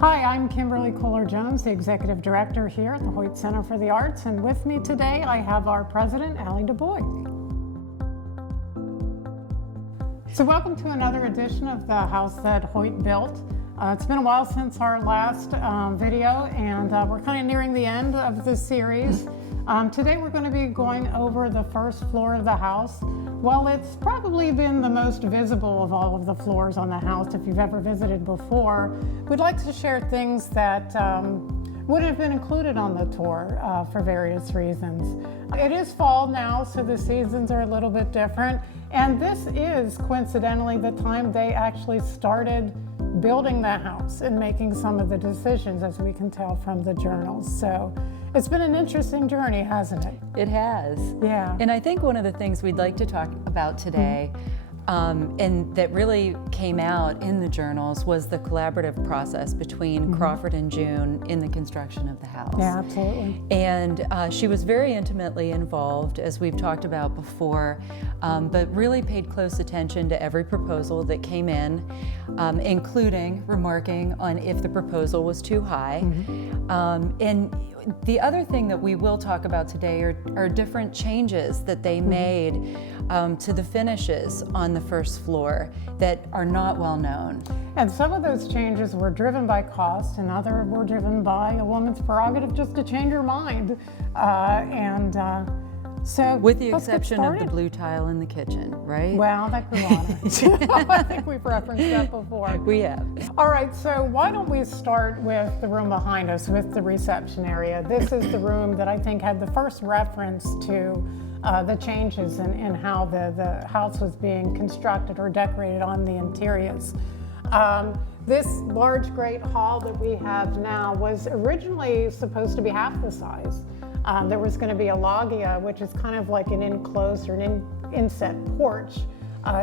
Hi, I'm Kimberly Kohler-Jones, the Executive Director here at the Hoyt Center for the Arts, and with me today I have our President, Allie DuBois. So welcome to another edition of the house that Hoyt built. It's been a while since our last video, and we're kind of nearing the end of this series. Today we're going to be going over the first floor of the house. Well, it's probably been the most visible of all of the floors on the house if you've ever visited before. We'd like to share things that wouldn't have been included on the tour for various reasons. It is fall now, so the seasons are a little bit different, and this is coincidentally the time they actually started building the house and making some of the decisions, as we can tell from the journals. So it's been an interesting journey, hasn't it? It has. Yeah. And I think one of the things we'd like to talk about today, and that really came out in the journals, was the collaborative process between Crawford and June in the construction of the house. Yeah, absolutely. And she was very intimately involved, as we've talked about before, but really paid close attention to every proposal that came in, including remarking on if the proposal was too high. And the other thing that we will talk about today are different changes that they made to the finishes on the first floor that are not well known. And some of those changes were driven by cost, and others were driven by a woman's prerogative just to change her mind. So with the exception of the blue tile in the kitchen, right? Well, that grew on it. I think we've referenced that before. We have. All right, so why don't we start with the room behind us, with the reception area. This is the room that I think had the first reference to the changes in how the house was being constructed or decorated on the interiors. This large great hall that we have now was originally supposed to be half the size. There was going to be a loggia, which is kind of like an enclosed or an inset porch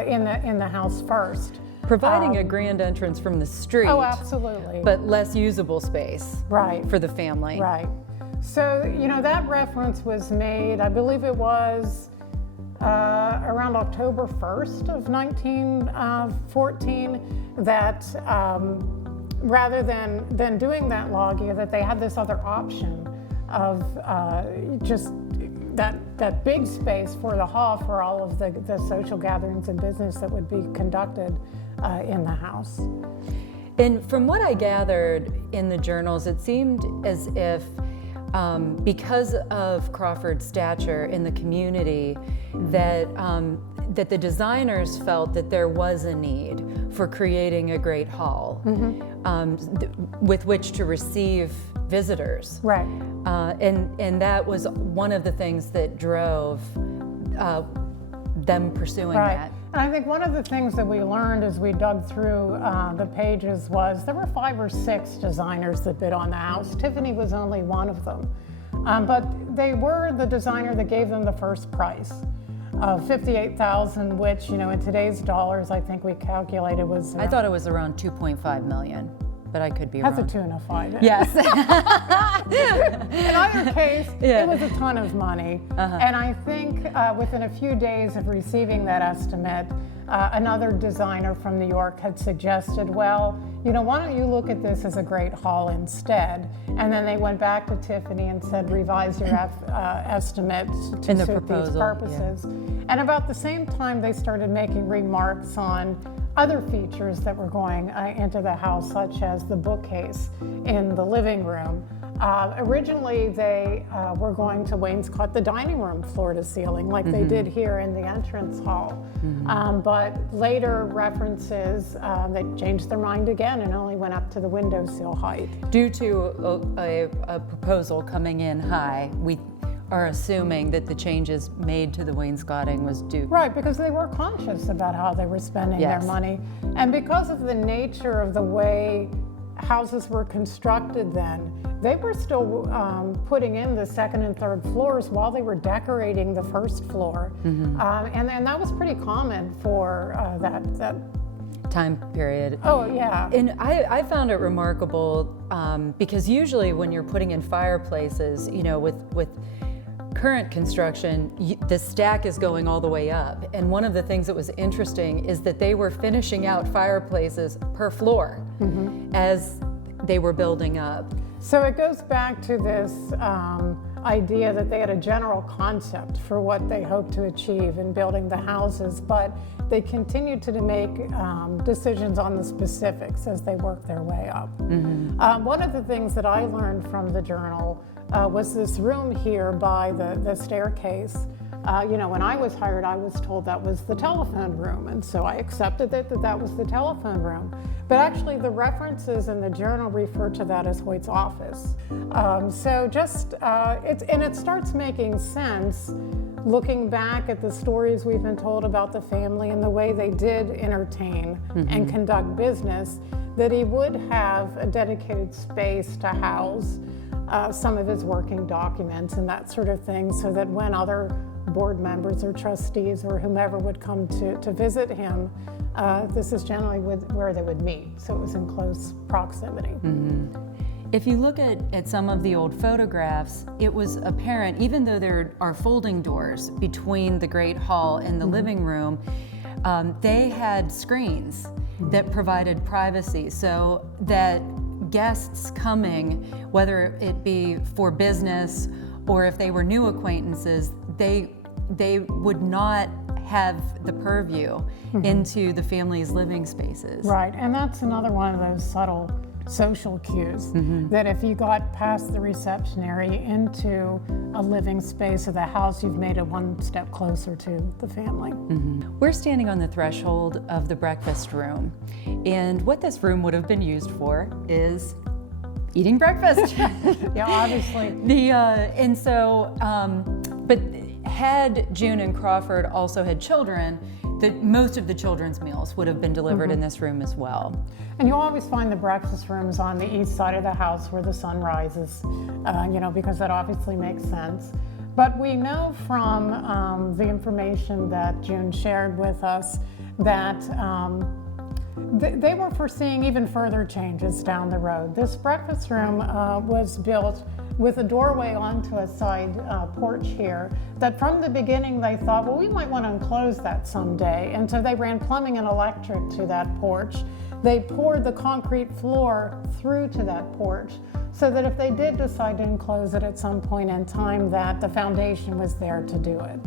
in the house first. Providing a grand entrance from the street. Oh, absolutely. But less usable space for the family. Right. So, you know, that reference was made, I believe it was around October 1st of 1914, that rather than doing that loggia, that they had this other option of just that big space for the hall for all of the social gatherings and business that would be conducted in the house. And from what I gathered in the journals, it seemed as if because of Crawford's stature in the community, that the designers felt that there was a need for creating a great hall with which to receive visitors. Right. And that was one of the things that drove them pursuing that. And I think one of the things that we learned as we dug through the pages was there were 5 or 6 designers that bid on the house. Tiffany was only one of them. But they were the designer that gave them the first price of $58,000, which, you know, in today's dollars, I think we calculated was... I thought it was around 2.5 million. But I could be wrong. That's a 2 and a 5. Yes. In either case, it was a ton of money. And I think within a few days of receiving that estimate, another designer from New York had suggested, well, you know, why don't you look at this as a great hall instead? And then they went back to Tiffany and said, revise your estimate to suit these purposes. Yeah. And about the same time, they started making remarks on other features that were going into the house, such as the bookcase in the living room. Originally, they were going to wainscot the dining room floor to ceiling, like they did here in the entrance hall. But later references, they changed their mind again and only went up to the windowsill height. Due to a proposal coming in high, we are assuming that the changes made to the wainscoting was due. Right, because they were conscious about how they were spending their money. And because of the nature of the way houses were constructed then, they were still putting in the second and third floors while they were decorating the first floor. And that was pretty common for that time period. Oh, yeah. And I found it remarkable because usually when you're putting in fireplaces, you know, with current construction, the stack is going all the way up. And one of the things that was interesting is that they were finishing out fireplaces per floor as they were building up. So it goes back to this idea that they had a general concept for what they hoped to achieve in building the houses, but they continued to make decisions on the specifics as they worked their way up. One of the things that I learned from the journal was this room here by the staircase. When I was hired, I was told that was the telephone room, and so I accepted that was the telephone room. But actually, the references in the journal refer to that as Hoyt's office. It starts making sense looking back at the stories we've been told about the family and the way they did entertain and conduct business, that he would have a dedicated space to house some of his working documents and that sort of thing, so that when other board members or trustees or whomever would come to visit him, this is generally where they would meet. So it was in close proximity. If you look at some of the old photographs, it was apparent, even though there are folding doors between the Great Hall and the living room, they had screens that provided privacy so that guests coming, whether it be for business or if they were new acquaintances, they would not have the purview into the family's living spaces. Right, and that's another one of those subtle social cues, that if you got past the reception area into a living space of the house, you've made it one step closer to the family. We're standing on the threshold of the breakfast room, and what this room would have been used for is eating breakfast. Yeah, obviously. But had June and Crawford also had children, most of the children's meals would have been delivered in this room as well. And you'll always find the breakfast rooms on the east side of the house where the sun rises, because that obviously makes sense. But we know from the information that June shared with us that they were foreseeing even further changes down the road. This breakfast room was built with a doorway onto a side porch here, that from the beginning they thought, well, we might want to enclose that someday. And so they ran plumbing and electric to that porch. They poured the concrete floor through to that porch so that if they did decide to enclose it at some point in time, that the foundation was there to do it.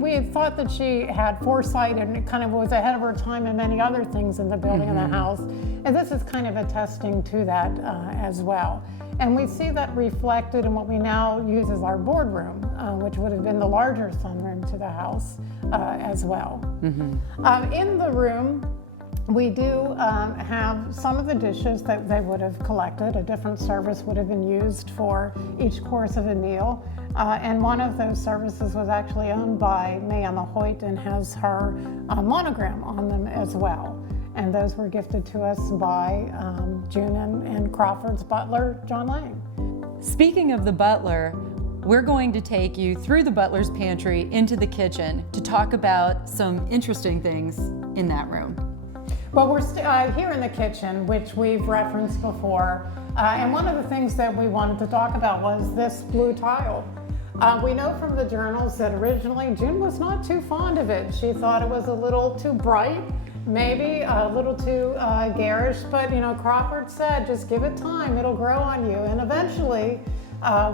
We had thought that she had foresight and it kind of was ahead of her time in many other things in the building of the house. And this is kind of attesting to that as well. And we see that reflected in what we now use as our boardroom, which would have been the larger sunroom to the house as well. In the room, we do have some of the dishes that they would have collected. A different service would have been used for each course of a meal. And one of those services was actually owned by Ma'am Hoyt and has her monogram on them as well. And those were gifted to us by June and Crawford's butler, John Lang. Speaking of the butler, we're going to take you through the butler's pantry into the kitchen to talk about some interesting things in that room. Well, we're here in the kitchen, which we've referenced before. And one of the things that we wanted to talk about was this blue tile. We know from the journals that originally June was not too fond of it. She thought it was a little too bright, maybe a little too garish, but Crawford said, just give it time, it'll grow on you. And eventually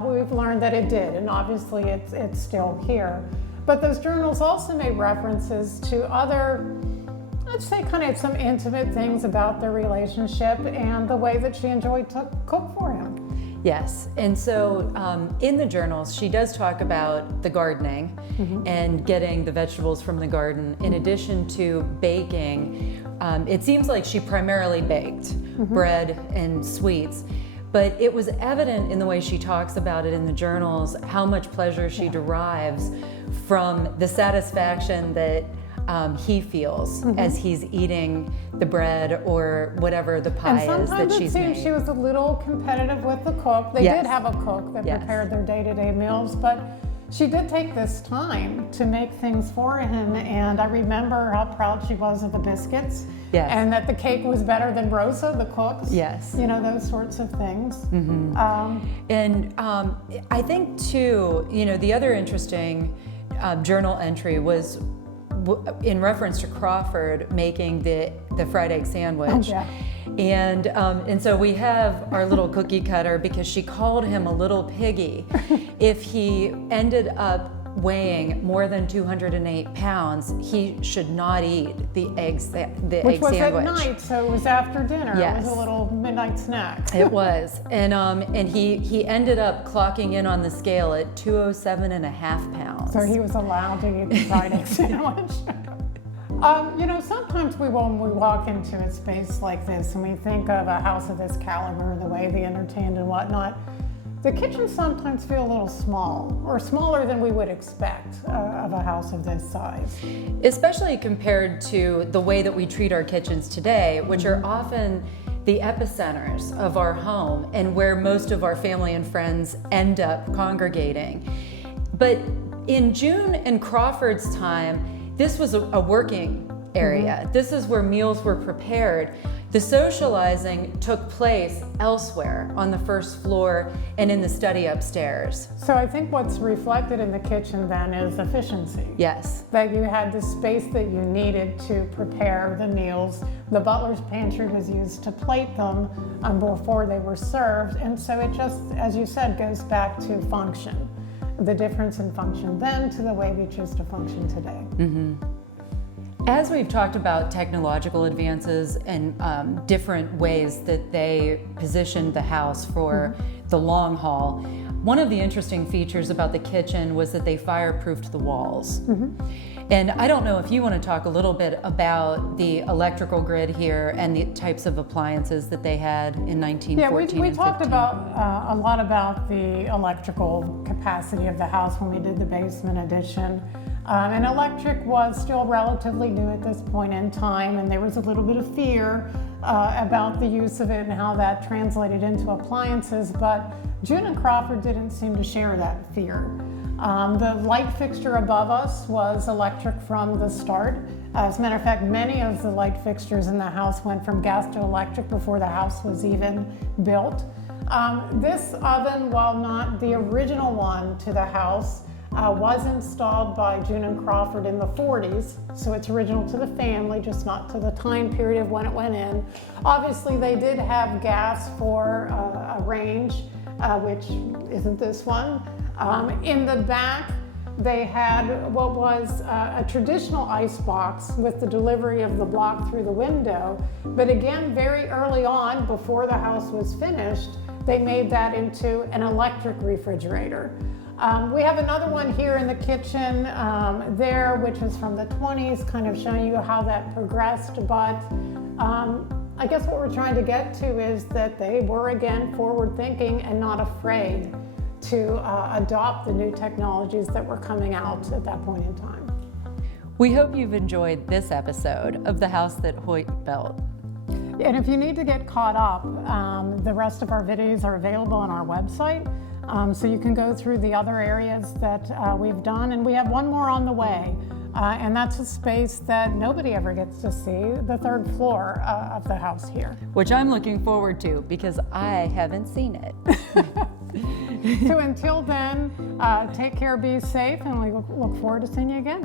we've learned that it did, and obviously it's still here. But those journals also made references to other, let's say, kind of some intimate things about their relationship and the way that she enjoyed to cook for him. Yes, and so in the journals, she does talk about the gardening and getting the vegetables from the garden. In addition to baking, it seems like she primarily baked bread and sweets, but it was evident in the way she talks about it in the journals how much pleasure she derives from the satisfaction that he feels as he's eating the bread or whatever the pie is that she's made. She was a little competitive with the cook. They did have a cook that prepared their day-to-day meals, but she did take this time to make things for him, and I remember how proud she was of the biscuits, and that the cake was better than Rosa, the cook's. Those sorts of things. And I think too, the other interesting journal entry was in reference to Crawford making the fried egg sandwich. Yeah. And so we have our little cookie cutter because she called him a little piggy if he ended up weighing more than 208 pounds, he should not eat the egg sandwich. Which was at night, so it was after dinner. Yes. It was a little midnight snack. It was. And he ended up clocking in on the scale at 207.5 pounds. So he was allowed to eat the fried egg sandwich. You know, sometimes when we walk into a space like this and we think of a house of this caliber, the way they entertained and whatnot, the kitchens sometimes feel a little small, or smaller than we would expect of a house of this size. Especially compared to the way that we treat our kitchens today, which are often the epicenters of our home and where most of our family and friends end up congregating. But in June and Crawford's time, this was a working area. This is where meals were prepared. The socializing took place elsewhere on the first floor and in the study upstairs. So I think what's reflected in the kitchen then is efficiency. Yes. That you had the space that you needed to prepare the meals. The butler's pantry was used to plate them before they were served. And so it just, as you said, goes back to function. The difference in function then to the way we choose to function today. Mm-hmm. As we've talked about technological advances and different ways that they positioned the house for the long haul, one of the interesting features about the kitchen was that they fireproofed the walls. And I don't know if you want to talk a little bit about the electrical grid here and the types of appliances that they had in 1914 Yeah, we and talked 15. about a lot about the electrical capacity of the house when we did the basement addition. And electric was still relatively new at this point in time, and there was a little bit of fear about the use of it and how that translated into appliances, but June and Crawford didn't seem to share that fear. The light fixture above us was electric from the start. As a matter of fact, many of the light fixtures in the house went from gas to electric before the house was even built. This oven, while not the original one to the house, was installed by June and Crawford in the 40s, so it's original to the family, just not to the time period of when it went in. Obviously, they did have gas for a range, which isn't this one. In the back, they had what was a traditional ice box with the delivery of the block through the window, but again, very early on, before the house was finished, they made that into an electric refrigerator. We have another one here in the kitchen there, which is from the 20s, kind of showing you how that progressed. But I guess what we're trying to get to is that they were, again, forward thinking and not afraid to adopt the new technologies that were coming out at that point in time. We hope you've enjoyed this episode of The House That Hoyt Built. And if you need to get caught up, the rest of our videos are available on our website. So you can go through the other areas that we've done, and we have one more on the way, and that's a space that nobody ever gets to see, the third floor of the house here. Which I'm looking forward to because I haven't seen it. So until then, take care, be safe, and we look forward to seeing you again.